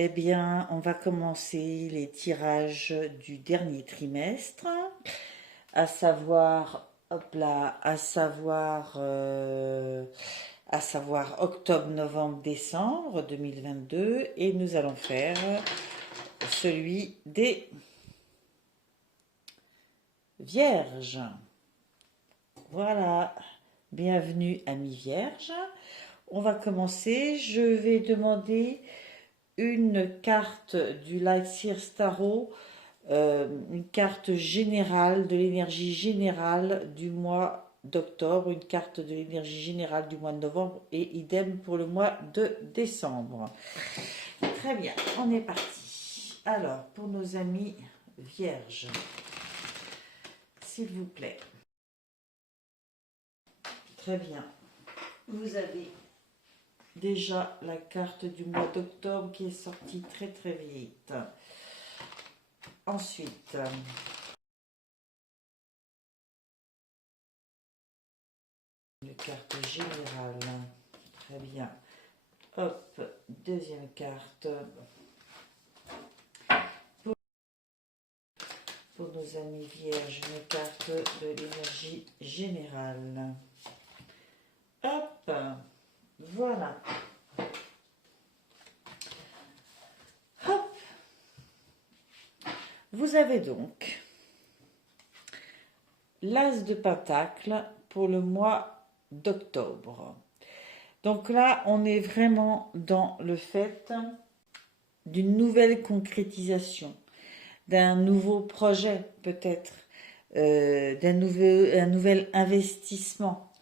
eh bien, on va commencer les tirages du dernier trimestre, à savoir, hop là, à savoir octobre, novembre, décembre 2022, et nous allons faire celui des Vierges. Voilà, bienvenue amis Vierges. On va commencer. Je vais demander une carte du Lightseers Tarot, une carte générale de l'énergie générale du mois d'octobre, une carte de l'énergie générale du mois de novembre et idem pour le mois de décembre. Très bien, on est parti. Alors, pour nos amis vierges, s'il vous plaît. Très bien. Vous avez déjà la carte du mois d'octobre qui est sortie très très vite. Ensuite, une carte générale. Très bien. Hop, deuxième carte. Pour nos amis vierges, une carte de l'énergie générale. Hop, voilà. Hop. Vous avez donc l'As de Pentacle pour le mois d'octobre. Donc là, on est vraiment dans le fait d'une nouvelle concrétisation, d'un nouveau projet peut-être, un nouvel investissement.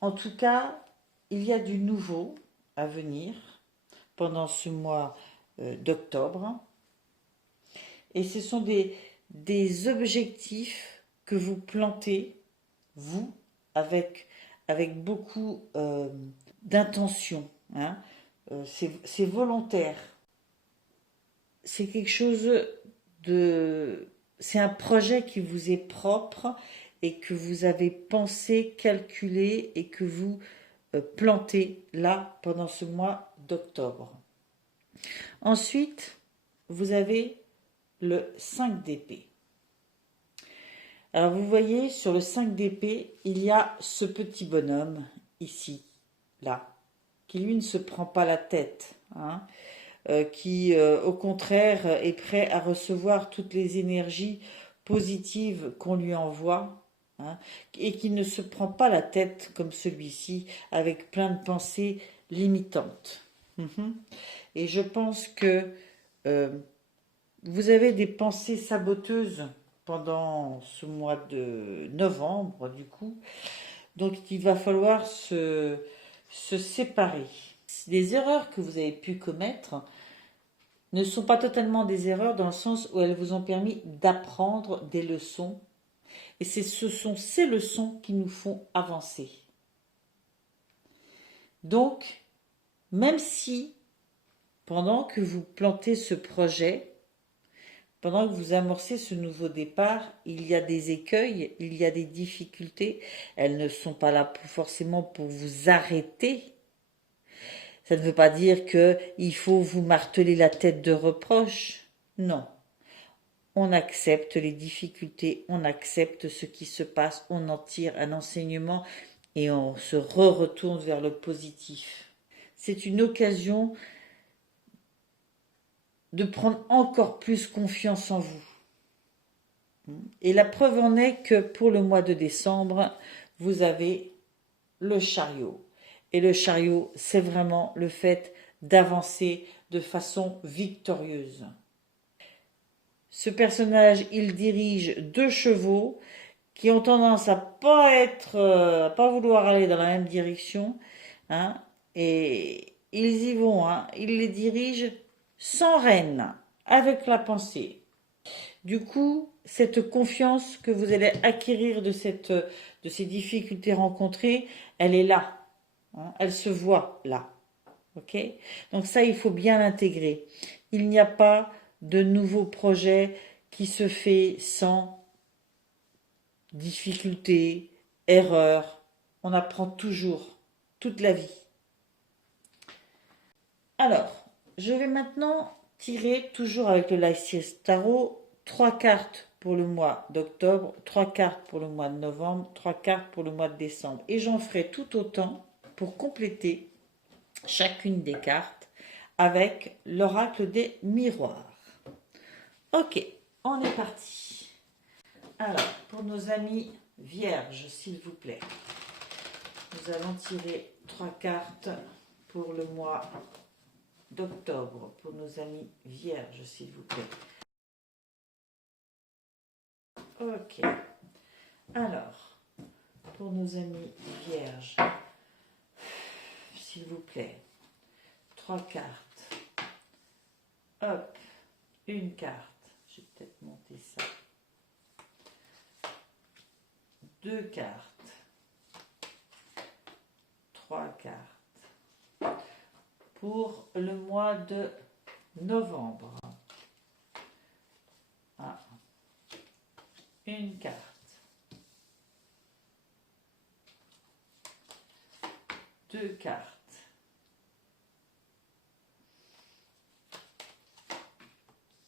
En tout cas, il y a du nouveau à venir pendant ce mois d'octobre. Et ce sont des objectifs que vous plantez, vous, avec beaucoup d'intention. Hein. C'est volontaire. C'est quelque chose de... C'est un projet qui vous est propre et que vous avez pensé, calculé et que vous plantez là pendant ce mois d'octobre. Ensuite, vous avez le 5 d'épée. Alors vous voyez, sur le 5 d'épée, il y a ce petit bonhomme, ici, là, qui lui ne se prend pas la tête, hein, qui au contraire est prêt à recevoir toutes les énergies positives qu'on lui envoie, hein, et qui ne se prend pas la tête comme celui-ci, avec plein de pensées limitantes. Et je pense que vous avez des pensées saboteuses pendant ce mois de novembre, du coup. Donc, il va falloir se séparer. Les erreurs que vous avez pu commettre ne sont pas totalement des erreurs dans le sens où elles vous ont permis d'apprendre des leçons. Et ce sont ces leçons qui nous font avancer. Donc, même si, pendant que vous plantez ce projet, pendant que vous amorcez ce nouveau départ, il y a des écueils, il y a des difficultés. Elles ne sont pas là forcément pour vous arrêter. Ça ne veut pas dire qu'il faut vous marteler la tête de reproches. Non. On accepte les difficultés, on accepte ce qui se passe, on en tire un enseignement et on se retourne vers le positif. C'est une occasion de prendre encore plus confiance en vous. Et la preuve en est que pour le mois de décembre, vous avez le chariot. Et le chariot, c'est vraiment le fait d'avancer de façon victorieuse. Ce personnage, il dirige 2 chevaux qui ont tendance à pas vouloir aller dans la même direction, hein, et ils y vont, hein, ils les dirigent sans rêne, avec la pensée. Du coup, cette confiance que vous allez acquérir de ces difficultés rencontrées, elle est là, hein, elle se voit là. Ok? Donc ça, il faut bien l'intégrer. Il n'y a pas de nouveau projet qui se fait sans difficultés, erreurs. On apprend toujours, toute la vie. Alors, je vais maintenant tirez toujours avec le Life Tarot 3 cartes pour le mois d'octobre, 3 cartes pour le mois de novembre, 3 cartes pour le mois de décembre. Et j'en ferai tout autant pour compléter chacune des cartes avec l'oracle des miroirs. Ok, on est parti. Alors, pour nos amis vierges, s'il vous plaît, nous allons tirer 3 cartes pour le mois d'octobre, pour nos amis vierges, s'il vous plaît. Ok. Alors, pour nos amis vierges, s'il vous plaît, 3 cartes. Hop, une carte. Je vais peut-être monter ça. 2 cartes. 3 cartes. Pour le mois de novembre. Ah. Une carte. 2 cartes.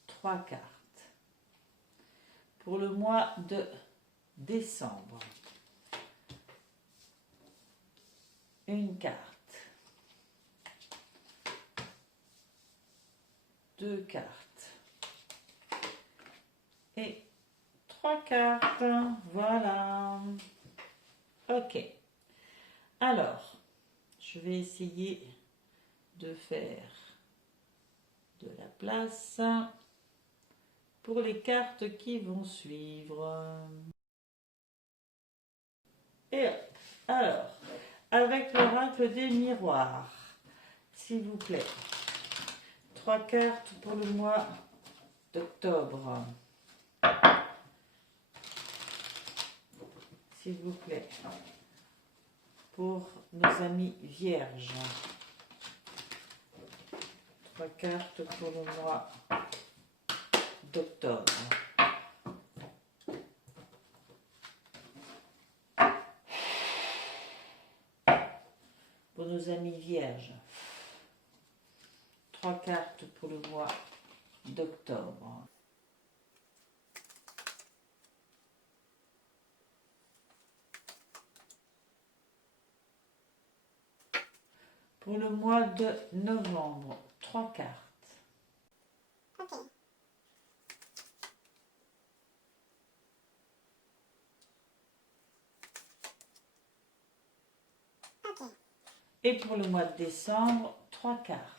3 cartes. Pour le mois de décembre. Une carte. 2 cartes. Et 3 cartes. Voilà. Ok. Alors, je vais essayer de faire de la place pour les cartes qui vont suivre. Et alors, avec l'oracle des miroirs, s'il vous plaît, 3 cartes pour le mois d'octobre. S'il vous plaît, pour nos amis vierges. 3 cartes pour le mois d'octobre. Pour nos amis vierges. 3 cartes pour le mois d'octobre. Pour le mois de novembre, 3 cartes. Ok. Ok. Et pour le mois de décembre, 3 cartes.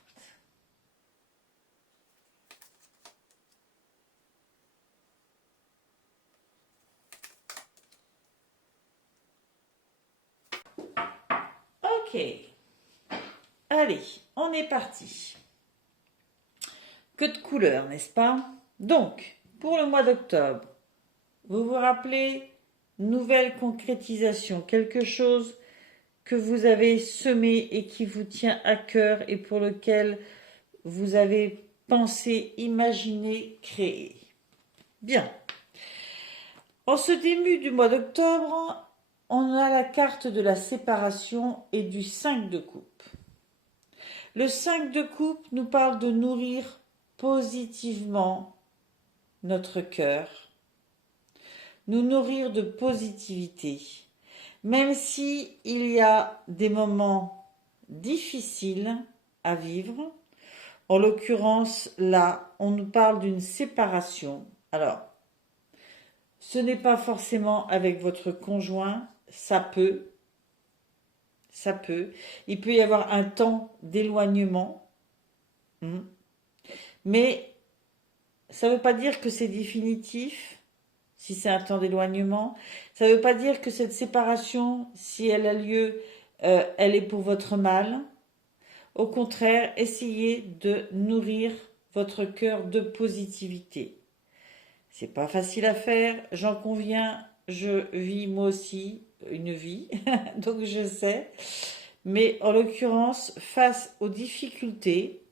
Ok. Allez, on est parti. Que de couleurs, n'est-ce pas? Donc, pour le mois d'octobre, vous vous rappelez, nouvelle concrétisation, quelque chose que vous avez semé et qui vous tient à cœur et pour lequel vous avez pensé, imaginé, créé. Bien. En ce début du mois d'octobre, on a la carte de la séparation et du 5 de coupe. Le 5 de coupe nous parle de nourrir positivement notre cœur, nous nourrir de positivité, même si il y a des moments difficiles à vivre. En l'occurrence, là, on nous parle d'une séparation. Alors, ce n'est pas forcément avec votre conjoint, ça peut. Il peut y avoir un temps d'éloignement, mais ça ne veut pas dire que c'est définitif, si c'est un temps d'éloignement. Ça ne veut pas dire que cette séparation, si elle a lieu, elle est pour votre mal. Au contraire, essayez de nourrir votre cœur de positivité. C'est pas facile à faire, j'en conviens, je vis moi aussi une vie, donc je sais. Mais en l'occurrence, face aux difficultés,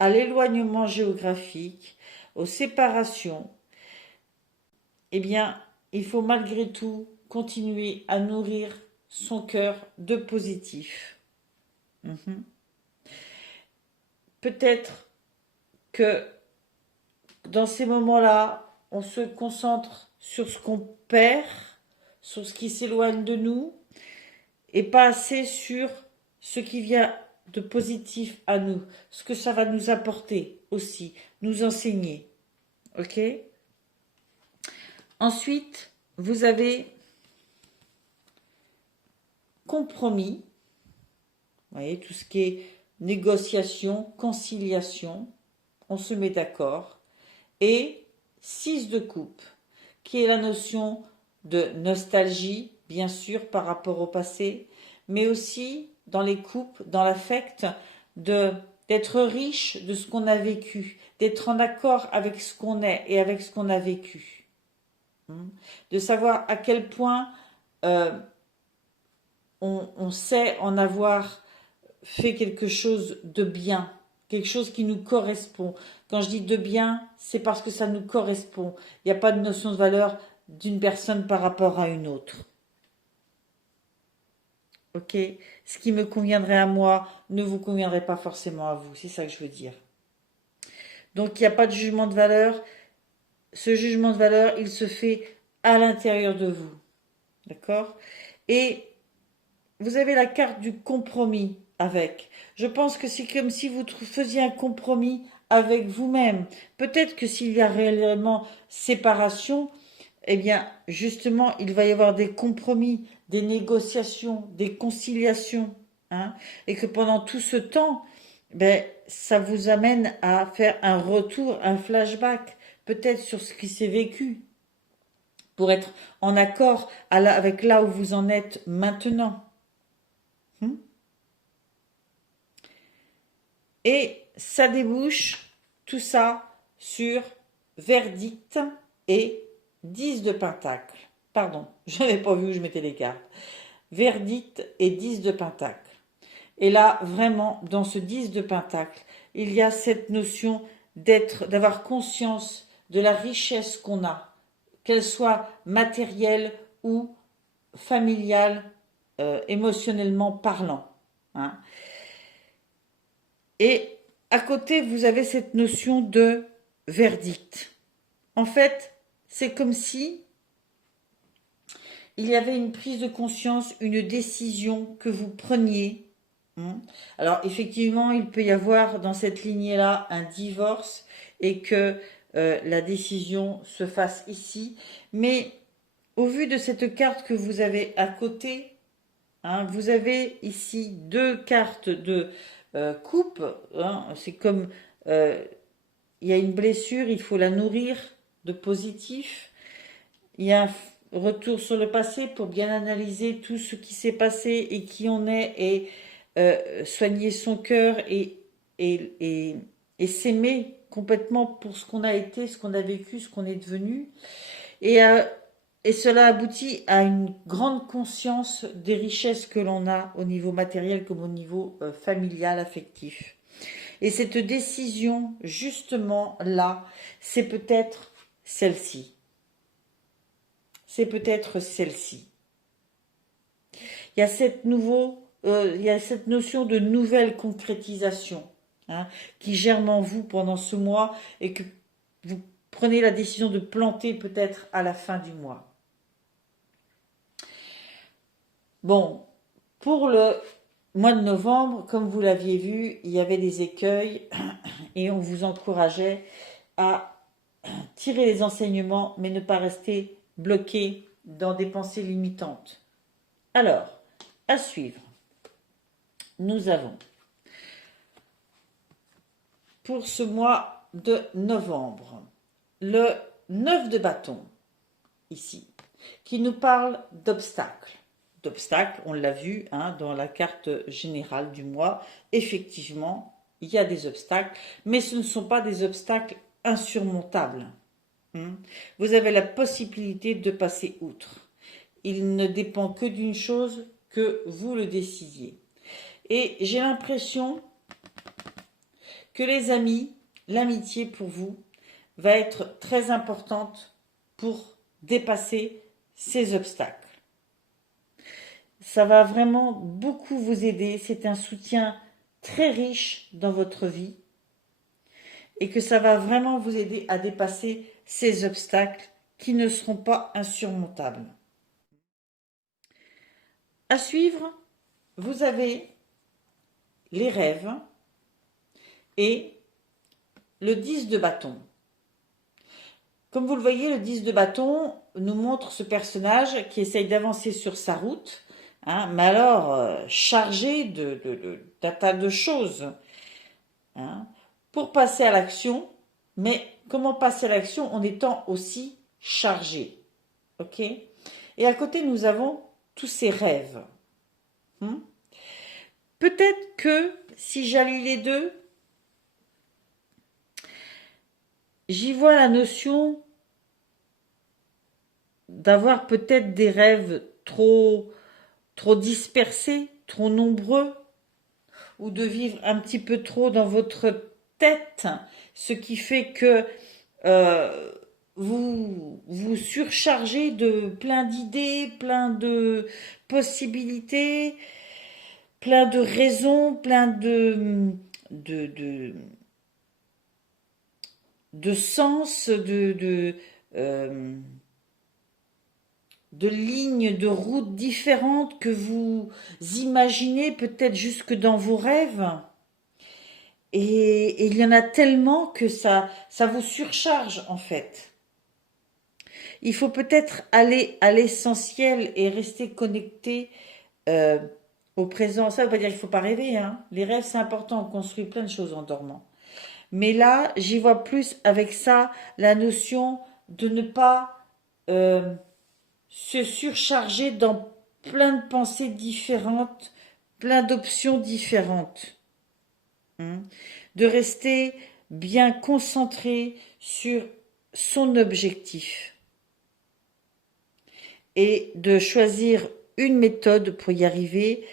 à l'éloignement géographique, aux séparations, eh bien, il faut malgré tout continuer à nourrir son cœur de positif. Peut-être que dans ces moments-là, on se concentre sur ce qu'on perd, sur ce qui s'éloigne de nous, et pas assez sur ce qui vient de positif à nous, ce que ça va nous apporter aussi, nous enseigner. Ok? Ensuite, vous avez compromis. Vous voyez, tout ce qui est négociation, conciliation, on se met d'accord. Et 6 de coupe, qui est la notion de nostalgie, bien sûr, par rapport au passé, mais aussi dans les couples, dans l'affect, d'être riche de ce qu'on a vécu, d'être en accord avec ce qu'on est et avec ce qu'on a vécu. De savoir à quel point on sait en avoir fait quelque chose de bien, quelque chose qui nous correspond. Quand je dis de bien, c'est parce que ça nous correspond. Il n'y a pas de notion de valeur d'une personne par rapport à une autre. Ok? Ce qui me conviendrait à moi ne vous conviendrait pas forcément à vous. C'est ça que je veux dire. Donc il n'y a pas de jugement de valeur. Ce jugement de valeur, il se fait à l'intérieur de vous. D'accord? Et vous avez la carte du compromis avec. Je pense que c'est comme si vous faisiez un compromis avec vous-même. Peut-être que s'il y a réellement séparation, eh bien, justement, il va y avoir des compromis, des négociations, des conciliations. Hein, et que pendant tout ce temps, ben, ça vous amène à faire un retour, un flashback, peut-être sur ce qui s'est vécu, pour être en accord avec là où vous en êtes maintenant. Et ça débouche tout ça sur verdict et 10 de pentacle. Pardon, je n'avais pas vu où je mettais les cartes. Verdict et 10 de pentacle. Et là, vraiment, dans ce 10 de pentacle, il y a cette notion d'avoir conscience de la richesse qu'on a, qu'elle soit matérielle ou familiale, émotionnellement parlant. Hein. Et à côté, vous avez cette notion de verdict. En fait, c'est comme si il y avait une prise de conscience, une décision que vous preniez. Alors effectivement, il peut y avoir dans cette lignée-là un divorce et que la décision se fasse ici. Mais au vu de cette carte que vous avez à côté, vous avez ici 2 cartes de coupe. C'est comme il y a une blessure, il faut la nourrir de positif. Il y a un retour sur le passé pour bien analyser tout ce qui s'est passé et qui on est et soigner son cœur et s'aimer complètement pour ce qu'on a été, ce qu'on a vécu, ce qu'on est devenu. Et cela aboutit à une grande conscience des richesses que l'on a au niveau matériel comme au niveau familial, affectif. Et cette décision, justement là, c'est peut-être celle-ci. C'est peut-être celle-ci. Il y a il y a cette notion de nouvelle concrétisation qui germe en vous pendant ce mois et que vous prenez la décision de planter peut-être à la fin du mois. Bon, pour le mois de novembre, comme vous l'aviez vu, il y avait des écueils et on vous encourageait à tirer les enseignements mais ne pas rester bloqué dans des pensées limitantes. Alors, à suivre, nous avons pour ce mois de novembre le 9 de bâton, ici, qui nous parle d'obstacles. D'obstacles, on l'a vu dans la carte générale du mois, effectivement, il y a des obstacles, mais ce ne sont pas des obstacles insurmontables. Vous avez la possibilité de passer outre. Il ne dépend que d'une chose, que vous le décidiez. Et j'ai l'impression que les amis, l'amitié pour vous va être très importante pour dépasser ces obstacles. Ça va vraiment beaucoup vous aider. C'est un soutien très riche dans votre vie. et que ça va vraiment vous aider à dépasser ces obstacles qui ne seront pas insurmontables. À suivre, vous avez les rêves et le 10 de bâton. Comme vous le voyez, le 10 de bâton nous montre ce personnage qui essaye d'avancer sur sa route, hein, mais alors chargé d'un tas de choses, hein, pour passer à l'action. Mais comment passer à l'action en étant aussi chargé, ok? Et à côté, nous avons tous ces rêves. Peut-être que si j'allie les deux, j'y vois la notion d'avoir peut-être des rêves trop dispersés, trop nombreux, ou de vivre un petit peu trop dans votre tête, ce qui fait que vous vous surchargez de plein d'idées, plein de possibilités, plein de raisons, plein de, de sens, de lignes, de routes différentes que vous imaginez peut-être jusque dans vos rêves. Et il y en a tellement que ça vous surcharge en fait. Il faut peut-être aller à l'essentiel et rester connecté au présent. Ça ne veut pas dire qu'il ne faut pas rêver, hein. Les rêves, c'est important, on construit plein de choses en dormant. Mais là, j'y vois plus avec ça la notion de ne pas se surcharger dans plein de pensées différentes, plein d'options différentes. De rester bien concentré sur son objectif et de choisir une méthode pour y arriver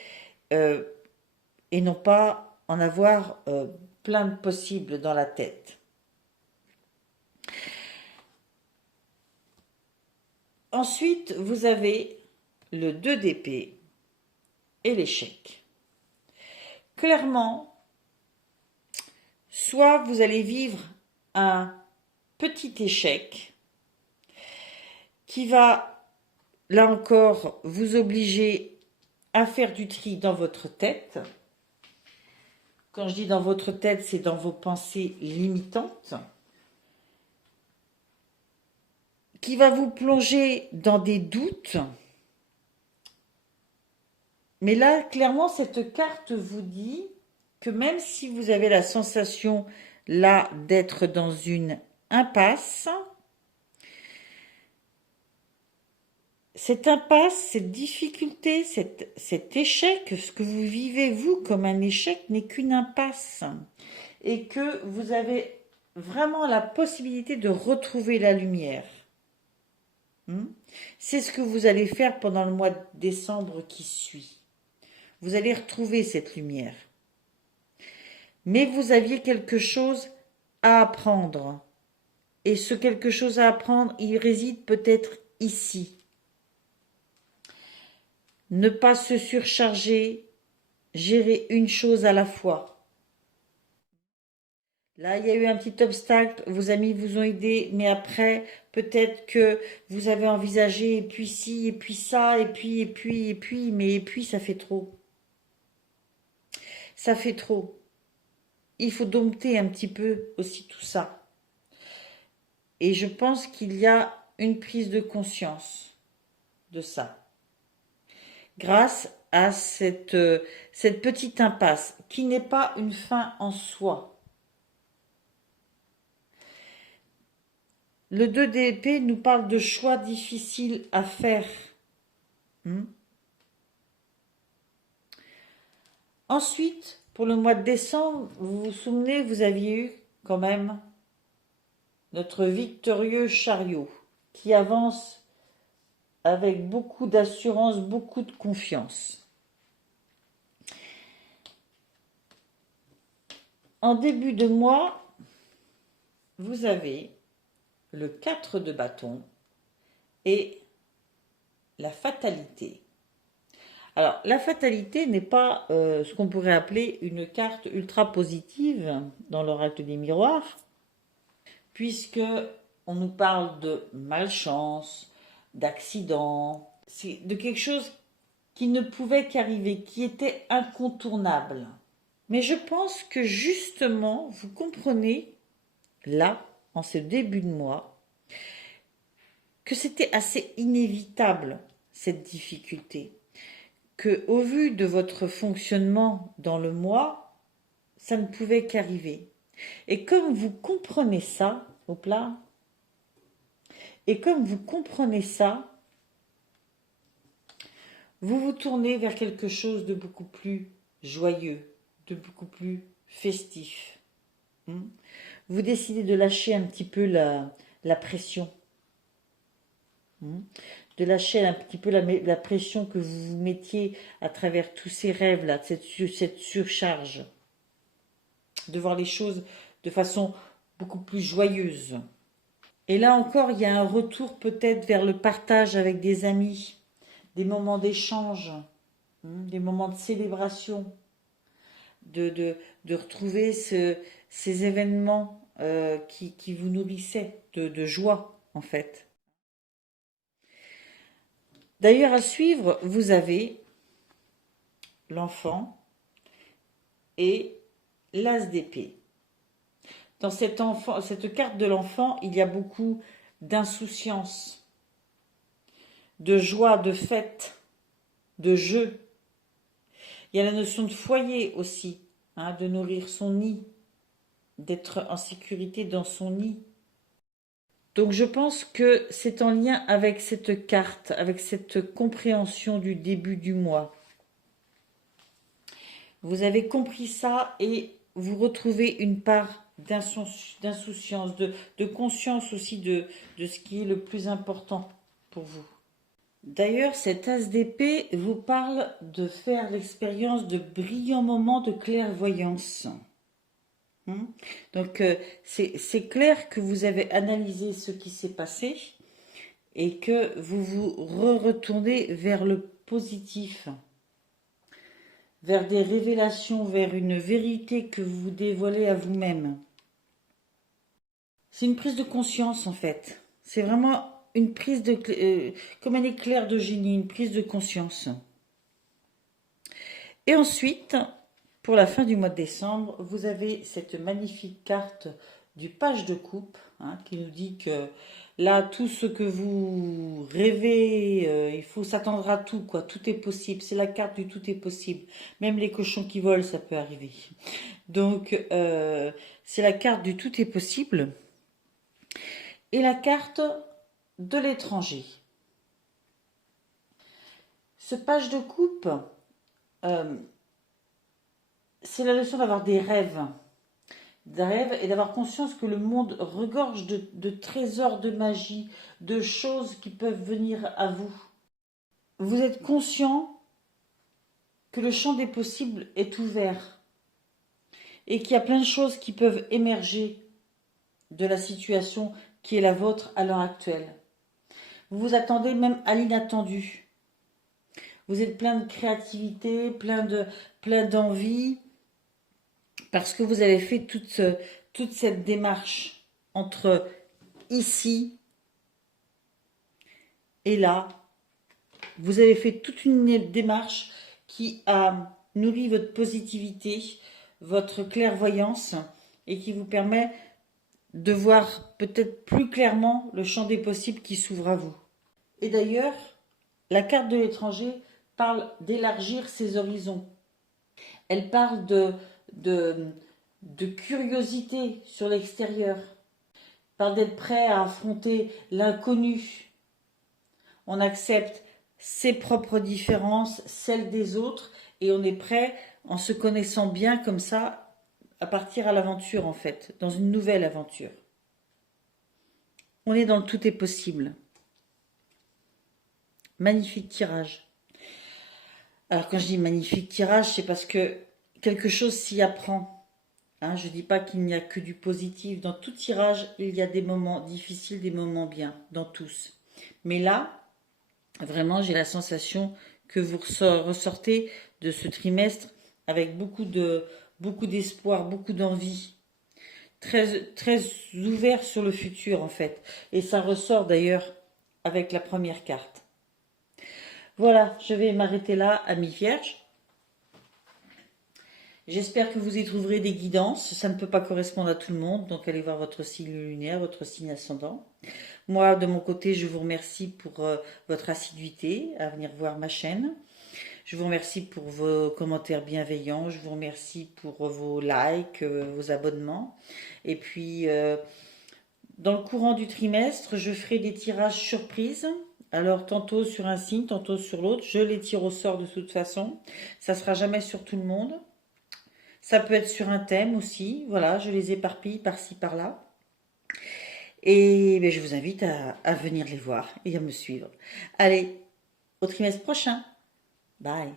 et non pas en avoir plein de possibles dans la tête. Ensuite, vous avez le 2 d'épée et l'échec. Clairement, soit vous allez vivre un petit échec qui va, là encore, vous obliger à faire du tri dans votre tête. Quand je dis dans votre tête, c'est dans vos pensées limitantes, qui va vous plonger dans des doutes. Mais là, clairement, cette carte vous dit que même si vous avez la sensation là d'être dans une impasse, cette impasse, cette difficulté, cet échec, ce que vous vivez vous comme un échec n'est qu'une impasse et que vous avez vraiment la possibilité de retrouver la lumière. C'est ce que vous allez faire pendant le mois de décembre qui suit. Vous allez retrouver cette lumière. Mais vous aviez quelque chose à apprendre. Et ce quelque chose à apprendre, il réside peut-être ici. Ne pas se surcharger, gérer une chose à la fois. Là, il y a eu un petit obstacle, vos amis vous ont aidé, mais après, peut-être que vous avez envisagé, et puis ci, et puis ça, et puis, mais et puis, ça fait trop. Ça fait trop. Il faut dompter un petit peu aussi tout ça. Et je pense qu'il y a une prise de conscience de ça. Grâce à cette petite impasse qui n'est pas une fin en soi. Le 2 d'épée nous parle de choix difficiles à faire. Ensuite, pour le mois de décembre, vous vous souvenez, vous aviez eu quand même notre victorieux chariot qui avance avec beaucoup d'assurance, beaucoup de confiance. En début de mois, vous avez le 4 de bâton et la fatalité. Alors, la fatalité n'est pas ce qu'on pourrait appeler une carte ultra positive dans l'oracle des miroirs. puisque on nous parle de malchance, d'accident, c'est de quelque chose qui ne pouvait qu'arriver, qui était incontournable. Mais je pense que justement, vous comprenez, là, en ce début de mois, que c'était assez inévitable, cette difficulté. Que, au vu de votre fonctionnement dans le mois, ça ne pouvait qu'arriver. Et comme vous comprenez ça, hop là, et comme vous comprenez ça, vous vous tournez vers quelque chose de beaucoup plus joyeux, de beaucoup plus festif. Vous décidez de lâcher un petit peu la pression. De lâcher un petit peu la pression que vous vous mettiez à travers tous ces rêves-là, cette surcharge. De voir les choses de façon beaucoup plus joyeuse. Et là encore, il y a un retour peut-être vers le partage avec des amis, des moments d'échange, des moments de célébration, de retrouver ces événements qui vous nourrissaient de joie, en fait. D'ailleurs, à suivre, vous avez l'enfant et l'as d'épée. Dans cette carte de l'enfant, il y a beaucoup d'insouciance, de joie, de fête, de jeu. Il y a la notion de foyer aussi, de nourrir son nid, d'être en sécurité dans son nid. Donc je pense que c'est en lien avec cette carte, avec cette compréhension du début du mois. Vous avez compris ça et vous retrouvez une part d'insouciance, de conscience aussi de ce qui est le plus important pour vous. D'ailleurs, cet as d'épée vous parle de faire l'expérience de brillants moments de clairvoyance. Donc, c'est clair que vous avez analysé ce qui s'est passé et que vous vous retournez vers le positif, vers des révélations, vers une vérité que vous vous dévoilez à vous-même. C'est une prise de conscience en fait. C'est vraiment une prise de... comme un éclair de génie, une prise de conscience. Et ensuite, pour la fin du mois de décembre, vous avez cette magnifique carte du page de coupe qui nous dit que là, tout ce que vous rêvez, il faut s'attendre à tout, quoi. Tout est possible. C'est la carte du tout est possible. Même les cochons qui volent, ça peut arriver. Donc, c'est la carte du tout est possible. Et la carte de l'étranger. Ce page de coupe, c'est la leçon d'avoir des rêves et d'avoir conscience que le monde regorge de trésors de magie, de choses qui peuvent venir à vous. Vous êtes conscient que le champ des possibles est ouvert et qu'il y a plein de choses qui peuvent émerger de la situation qui est la vôtre à l'heure actuelle. Vous vous attendez même à l'inattendu. Vous êtes plein de créativité, plein d'envie, parce que vous avez fait toute cette démarche entre ici et là. Vous avez fait toute une démarche qui a nourri votre positivité, votre clairvoyance et qui vous permet de voir peut-être plus clairement le champ des possibles qui s'ouvre à vous. Et d'ailleurs, la carte de l'étranger parle d'élargir ses horizons. Elle parle de curiosité sur l'extérieur. Elle parle d'être prêt à affronter l'inconnu. On accepte ses propres différences, celles des autres, et on est prêt, en se connaissant bien comme ça, à partir à l'aventure en fait, dans une nouvelle aventure. On est dans le tout est possible. Magnifique tirage. Alors quand je dis magnifique tirage, c'est parce que quelque chose s'y apprend. Je ne dis pas qu'il n'y a que du positif. Dans tout tirage, il y a des moments difficiles, des moments bien, dans tous. Mais là, vraiment, j'ai la sensation que vous ressortez de ce trimestre avec beaucoup d'espoir, beaucoup d'envie. très ouvert sur le futur en fait. Et ça ressort d'ailleurs avec la première carte. Voilà, je vais m'arrêter là, amis vierges. J'espère que vous y trouverez des guidances. Ça ne peut pas correspondre à tout le monde, donc allez voir votre signe lunaire, votre signe ascendant. Moi, de mon côté, je vous remercie pour votre assiduité à venir voir ma chaîne. Je vous remercie pour vos commentaires bienveillants. Je vous remercie pour vos likes, vos abonnements. Et puis, dans le courant du trimestre, je ferai des tirages surprises. Alors, tantôt sur un signe, tantôt sur l'autre. Je les tire au sort de toute façon. Ça ne sera jamais sur tout le monde. Ça peut être sur un thème aussi. Voilà, je les éparpille par-ci, par-là. Et ben, je vous invite à venir les voir et à me suivre. Allez, au trimestre prochain. Bye.